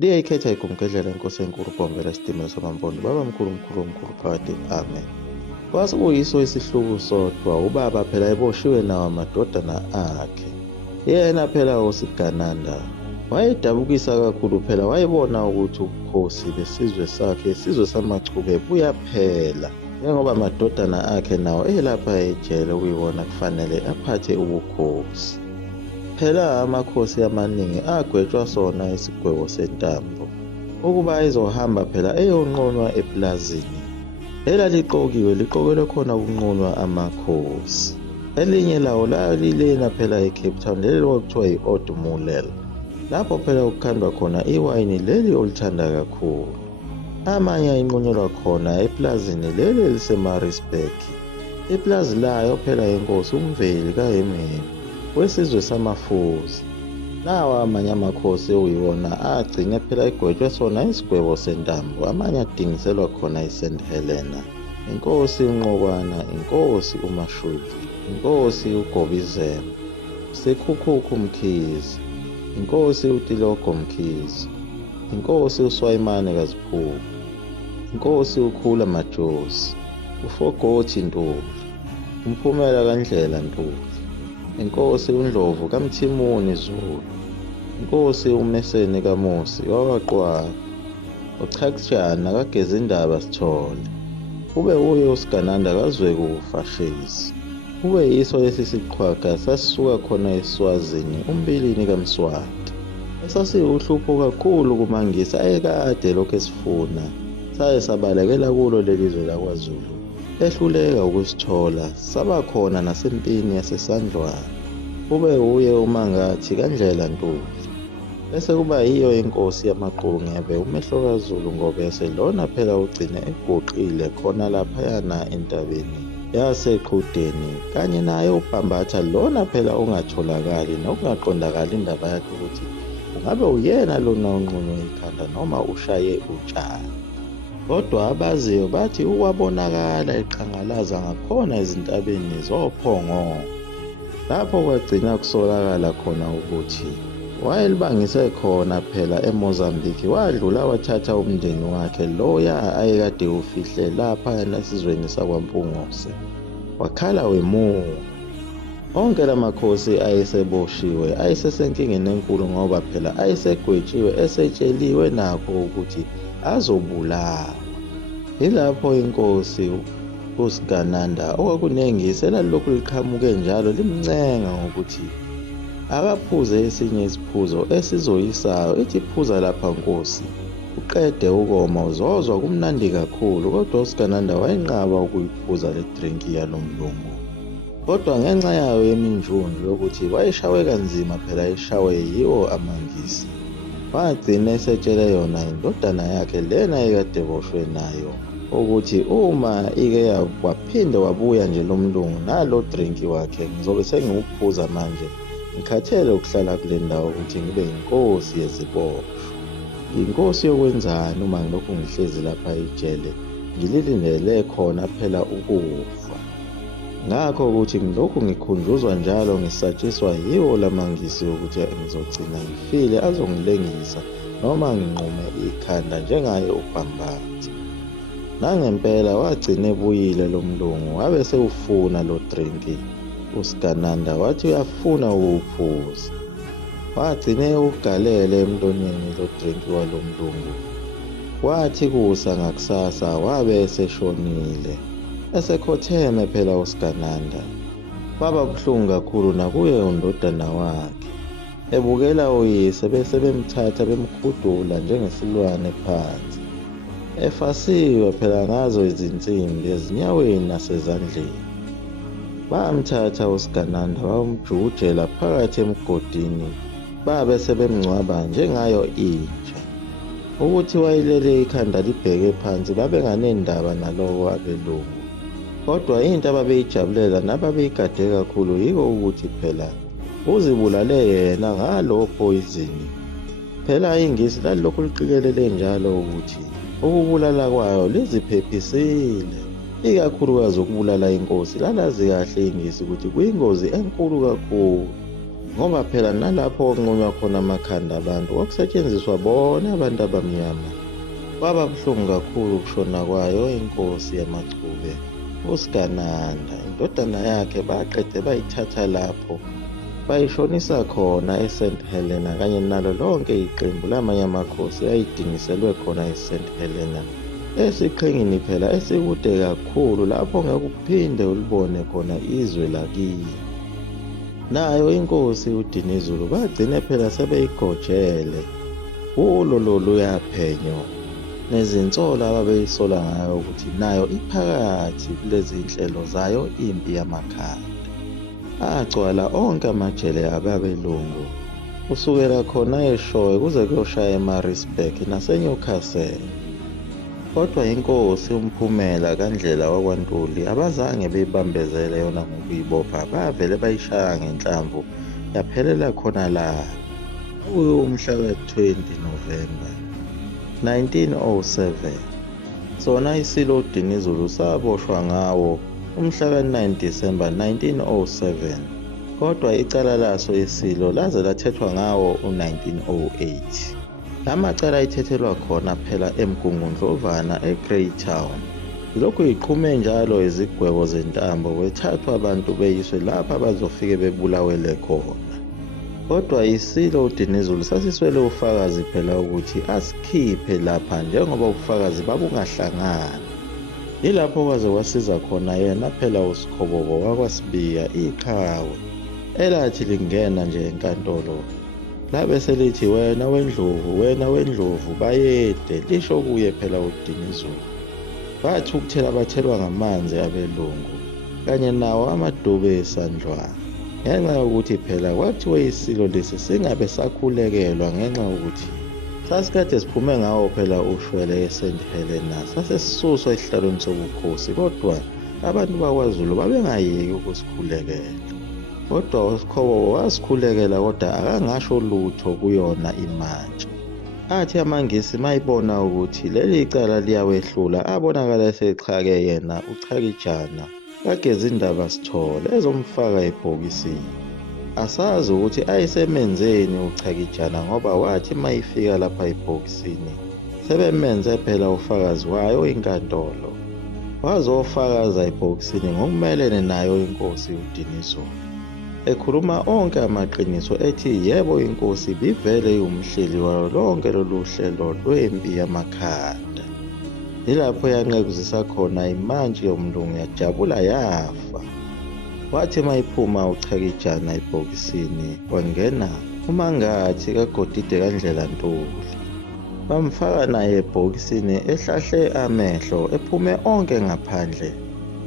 Liyayikhetha igumgedlela inkosi enkulu uBombela isitimela samampondo babamkhulu mkhulu omkhulu phakathi amen. Kwasekuyiso isihluku sodwa ubaba phela eboshiwe nawo amadodana akhe. Yena phela uSigananda wayedabukisa kakhulu phela wayebona ukuthi ubukhosi besizwe sakhe isizwe samachube buyaphela njengoba amadodana akhe nawo elapha ejele okuyibona kufanele aphathe ubukhosi. Phela amakhosi amaningi agwetshwa sona isigwebo sentambo ukuba ezohamba phela eyonqonywa eplazini. Elaliqokiwe liqokelwe khona ukunqonywa amakhosi. Elinye lawo lalilena phela eCape Town leli okuthiwa yi-Old Mullel. Lapho phela kukhandwa khona iwayini leli olithanda kakhulu. Amanye ayinqunyelwa khona eplazini leli eliseMaritzburg. Iplazi layo phela yenkosi uMveli kaHemhemu wesizwe samafuzi. Nawa amanye amakhosi okuyiwona agcine phela egwetshwe sona isigwebo sentambo, amanye adingiselwa khona iSt Helena, inkosi uNqokwana, inkosi uMashuthu, inkosi uGobizela, uSekhukhukhu Mkhize, inkosi uTilogwe Mkhize, inkosi uSwayimane kaZiphuphu, inkosi uKhula Majosi, uFogothi Ntuli, uMphumela kaNdlela Ntuli, inkosi uNdlovu kaMthimuni Zulu, inkosi uMeseni kaMusi wakwaQwaqwa, uChakijana kaGezindaba Sithole, kube uye uSigananda kaZwekufa Shezi, kube yiso lesi siqhwaga sasisuka khona eSwazini umbilini kaMswati, esasiwuhlupho kakhulu kumangisi ayekade lokhu esifuna saye sabalekela kulo lelizwe lakwaZulu, ehluleka ukusithola sabakhona nasempini yasesandlwana, kube uye uMangathi kaNdlela Ntuli, bese kuba yiyo inkosi yamaqungebe uMehlokaZulu Ngobese, lona phela ugcine eguqile khona laphayana entabeni yaseQhudeni, kanye naye uBhambatha lona phela ongatholakali nokungaqondakali indaba yakhe ukuthi ungabe uyena lona onqunywe ikhanda noma ushaye utshani. Kodwa abaziyo bathi ukwabonakala eqhankqalaza ngakhona ezintabeni zoPhongolo, lapho kwagcina kusolakala khona ukuthi wayelibangise khona phela eMozambique, wadlula wathatha umndeni wakhe loya ayekade ufihle lapha esizweni sakwaMpungose, wakhala wemuka. Onke lamakhosi ayeseboshiwe ayesesenkingeni enkulu ngoba phela ayesegwetshiwe esetsheliwe nakho ukuthi azobulawa. Yilapho inkosi uSigananda okwakunengisi elalilokhu liqhamuke njalo limncenga ngokuthi akaphuze esinye isiphuzo esizoyisayo, ithi phuza lapha nkosi uqede ukoma uzozwa kumnandi kakhulu. Kodwa uSigananda wayenqaba ukuyiphuza le drink yalo mlungu, kodwa ngenxa yayo yeminjunju yokuthi wayeshawe kanzima phela eshawe yiwo amangisi, wagcina esetshele yona indodana yakhe lena ekade eboshwe nayo ukuthi uma ike waphinde wabuya nje lo mlungu nalo drink wakhe ngizobe sengiwuphuza manje, ngikhathele ukuhlala kule ndawo ukuthi ngibe inkosi yeziboshwa. Inkosi yokwenzani uma ngilokhu ngihlezi lapha ejele ngililindele khona phela ukufa? Ngakho ukuthi ngilokhu ngikhunjuzwa njalo ngisatshiswa yiwo lamangisi ukuthi ngizogcina ngifile azongilengisa noma nginqume ikhanda njengaye uBhambatha. Nangempela wagcina ebuyile lo mlungu wabe sewufuna lo drink. uSigananda wathi uyafuna ukuwuphuza, wagcine ugalele emlonyeni lo drink walo mlungu. Kwathi kusa ngakusasa wabe eseshonile, esekhotheme phela uSigananda. Kwaba buhlungu kakhulu nakuye undodana wakhe, ebukela uyise bese bemthatha bemkhudula njengesilwane phansi, efasiwe phela ngazo izinsimbi ezinyaweni nasezandleni. Bamthatha uSigananda bamjujela phakathi emgodini, babe sebemngcwaba njengayo intsha. Ukuthi wayilele ikhanda libheke phansi babenganendaba nalowo abelungu, kodwa into ababeyijabulela nababeyigade kakhulu yiko ukuthi phela uzibulale yena ngalo phoyizini. Phela ingisi lalilokhu liqikelele njalo ukuthi ukubulala kwayo liziphephisile, ikakhulukazi ukubulala inkosi. Lalazi kahle ingisi ukuthi kuyingozi enkulu kakhulu. ngoba phela nalapho okunqunywa khona amakhanda abantu kwakusetshenziswa bona abantu abamnyama. Kwaba buhlungu kakhulu ukushona kwayo inkosi yamachube uSigananda. Indodana yakhe baqede bayithatha lapho bayishonisa khona eSt Helena kanye nalo lonke iqembu lamanye amakhosi ayidingiselwe khona eSt Helena, esiqhingini phela esikude kakhulu lapho ngeke uphinde ulibone khona izwe lakiyo. Nayo inkosi uDinizulu bagcine phela sebeyigojele kulo loluya phenyo nezinsolo ababeyisola ngayo ukuthi nayo iphakathi kulezi nhlelo zayo impi yamakhanda. Agcwala onke amajele ababelungu kusukela khona eShowe kuze kuyoshaya eMaritzburg naseNewcastle. Kodwa inkosi uMphumela kaNdlela wakwaNtuli abazange beyibambezele yona ngokuyibopha, bavele bayishaya ngenhlamvu yaphelela khona la umhla ka-20 Novemba 1907. Sona isilo uDinizulu saboshwa ngawo umhla ka-9 Disemba 1907, kodwa icala laso isilo laze lathethwa ngawo u-1908. Lamacala ayethethelwa khona phela eMgungundlovana eGreytown. Lokhu iqhume njalo izigwebo zentambo kwethathwa abantu beyiswe lapha bazofike bebulawele khona. Kodwa isilo uDinizulu sasiswele ufakazi phela ukuthi asikhiphe lapha njengoba ubufakazi babungahlangani. Yilapho kwaze kwasiza khona yena phela uSikhobobo wakwaSibiya iqhawe elathi lingena nje enkantolo labe selithi wena wendlovu bayede, lisho kuye phela uDinizulu. Bathi ukuthela bathelwa ngamanzi abelungu kanye nawo amadobe esandlwana, ngenxa yokuthi phela kwathiwe isilo lesi singabe sakhulekelwa ngenxa yokuthi sasikade siphume ngawo phela ushwele eSt Helena sasesisuswa esihlalweni sobukhosi, kodwa abantu bakwaZulu babengayeki ukusikhulekela. Kodwa uSikhobobo wasikhulekela kodwa akangasho lutho kuyona imanje. Athi amangisi mayibona ukuthi leli cala liyawehlula abonakala esechake yena uChakijana kageza indaba Sithole ezomfaka ebhokisini. Asazi ukuthi ayisemenzeni uChakijana ngoba wathi mayifika lapha ebhokisini sebemenze phela ufakazi wayo inkantolo, wazofakaza ebhokisini ngokumelene nayo inkosi uDinizulu, ekhuluma onke amaqiniso ethi yebo inkosi bivele iwumhleli walo lonke lolu hlelo lwempi yamakhanda. Yilapho yanqekuzisa khona imantshi yomlungu yajabula yafa. Wathi mayiphuma uChakijana ebhokisini kwangena umangathi kaGodide kaNdlela Ntuli. Bamfaka naye ebhokisini ehlahle amehlo ephume onke ngaphandle,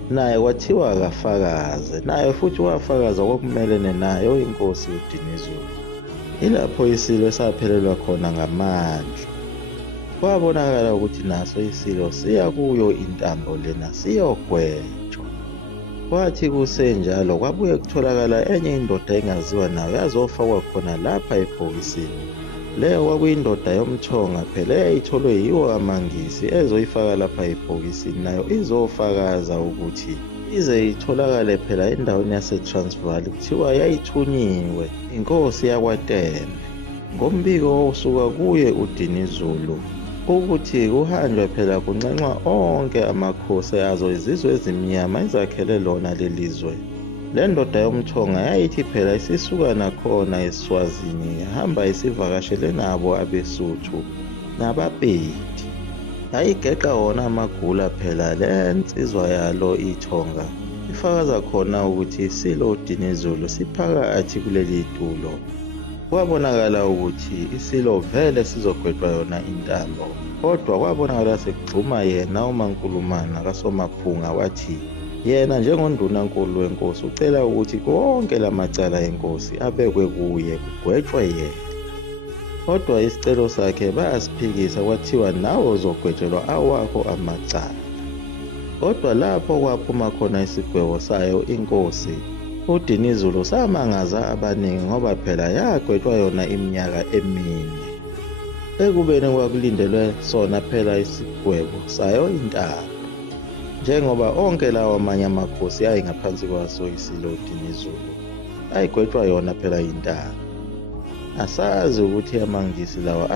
naye kwathiwa akafakaze, naye futhi wafakaza kokumelene nayo inkosi uDinizulu. Ilapho isilo esaphelelwa khona ngamandla. Kwabonakala ukuthi naso isilo siya kuyo intambo lena siyogwetshwa. Kwathi kusenjalo kwabuye kutholakala enye indoda engaziwa nayo yazofakwa khona lapha ebhokisini. Leyo kwakuyindoda yomthonga phela eyayitholwe yiwo amangisi ezoyifaka lapha ebhokisini, nayo izofakaza ukuthi ize itholakale phela endaweni yaseTransvaal kuthiwa yayithunyiwe inkosi yakwaTembe ngombiko osuka kuye uDinizulu ukuthi kuhanjwe phela kunxenxwa onke amakhosi azo izizwe ezimnyama ezakhele lona lelizwe. Le ndoda yomthonga yayithi phela isisuka nakhona eSwazini yahamba isivakashele nabo abeSuthu nabaPedi. Yayigeqa wona amagula phela le nsizwa yalo ithonga ifakaza khona ukuthi isilo uDinizulu siphakathi kuleli tulo. Kwabonakala ukuthi isilo vele sizogwetshwa yona intambo, kodwa kwabonakala sekugxuma yena uMankulumana kaSomaphunga wathi yena njengondunankulu wenkosi ucela ukuthi konke lamacala enkosi abekwe kuye kugwetshwe yena. Kodwa isicelo sakhe bayasiphikisa kwathiwa nawo uzogwetshelwa awakho amacala. Kodwa lapho kwaphuma khona isigwebo sayo inkosi uDinizulu samangaza abaningi ngoba phela yagwetshwa yona iminyaka emine. Ekubeni kwakulindelwe sona phela isigwebo sayo intambo, njengoba onke lawo amanye amakhosi ayengaphansi kwaso isilo uDinizulu ayigwetshwa yona phela yintaka. Asazi ukuthi amangisi lawa